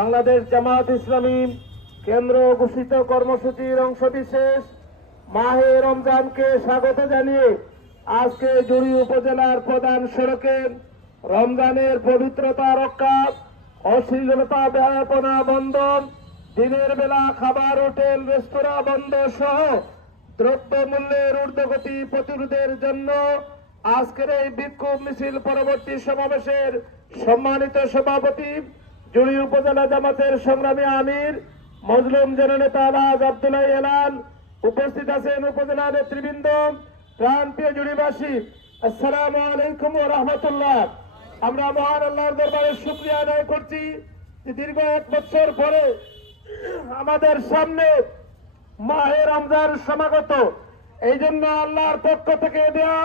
বাংলাদেশ জামাত ইসলামী কেন্দ্র ঘোষিত কর্মসূচির অংশবিশেষ মাহে রমজানকে স্বাগত জানিয়ে আজকে জুড়ি উপজেলার প্রধান সড়কে রমজানের পবিত্রতা রক্ষা অশ্লীলতা ব্যাপনা বন্ধ, দিনের বেলা খাবার, হোটেল, রেস্তোরাঁ বন্ধ সহ দ্রব্য মূল্যের ঊর্ধ্বগতি প্রতিরোধের জন্য আজকের এই বিক্ষোভ মিছিল পরবর্তী সমাবেশের সম্মানিত সভাপতি, জুড়ি উপজেলা জামাতের সংগ্রামী আমির, মজলুম জননেতা আলাজ আব্দুল্লাহ এলান উপস্থিত আছেন উপজেলা নেতৃবৃন্দ প্রান্তীয় জুড়িবাসী, আসসালামু আলাইকুম রহমতুল্লাহ। আমরা মহান আল্লাহর দরবারে শুক্রিয়া আদায় করছি যে দীর্ঘ এক বছর পরে আমাদের সামনে মাহে রমজান সমাগত। এই জন্য আল্লাহর পক্ষ থেকে দেওয়া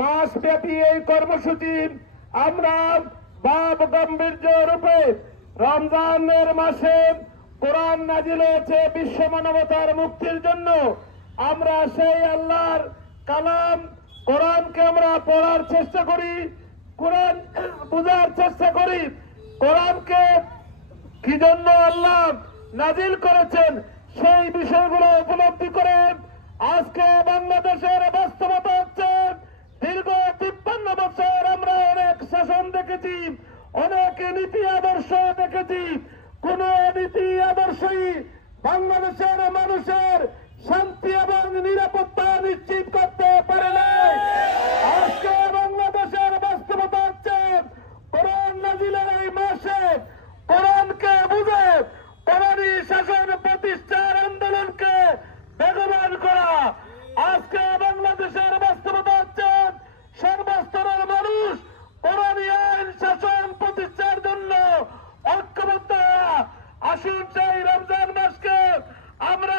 মাস ব্যাপী এই কর্মসূচি আমরা বাপ গম্ভীর্য রূপে রমজানের মাসে কোরআন নাজিল হয়েছে বিশ্ব মানবতার মুক্তির জন্য। আমরা সেই আল্লাহর কালাম কোরআনকে আমরা পড়ার চেষ্টা করি। কোরআন বোঝার চেষ্টা করি। কোরআনকে কি জন্য আল্লাহ নাজিল করেছেন সেই বিষয়গুলো উপলব্ধি করে আজকে বাংলাদেশের বাস্তবতা হচ্ছে, দীর্ঘ তিপ্পান্ন বছর আমরা অনেক শাসন দেখেছি, অনেক নীতি আদর্শ দেখেছি। কোন নীতি আদর্শই বাংলাদেশের মানুষের শান্তি এবং নিরাপত্তা নিশ্চিত করতে পারে নাই আজকে বাংলাদেশের বাস্তবতা হচ্ছে কোরআন নাজিলের এই মাসে কোরআনকে বুঝে কোরআনী শাসন প্রতিষ্ঠার আন্দোলনকে বেগবান করা আজকে বাংলাদেশের বাস্তবতা হচ্ছে সর্বস্তরের মানুষ কোরআনী আইন শাসন প্রতিষ্ঠার জন্য ঐক্যবদ্ধ হওয়া। আসুন সেই রমজান মাসকে আমরা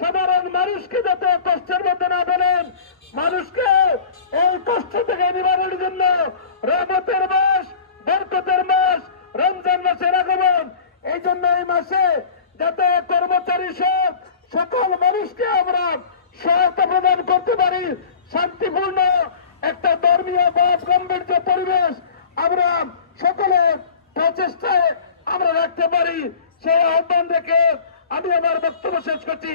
সাধারণ মানুষকে যাতে কষ্টের মধ্যে না ফেলেন, মানুষকে এই কষ্ট থেকে নিবারণের জন্য রহমতের মাস, বরকতের মাস, রমজান মাসের আগমন, এই জন্য এই মাসে যাতে কর্মচারী সব সকল মানুষকে আমরা সহায়তা প্রদান করতে পারি, শান্তিপূর্ণ একটা ধর্মীয় বাদ গাম্ভীর্য পরিবেশ আমরা সকলে প্রচেষ্টায় আমরা রাখতে পারি। সেই আহ্বান রেখে আমি আমার বক্তব্য শেষ করছি।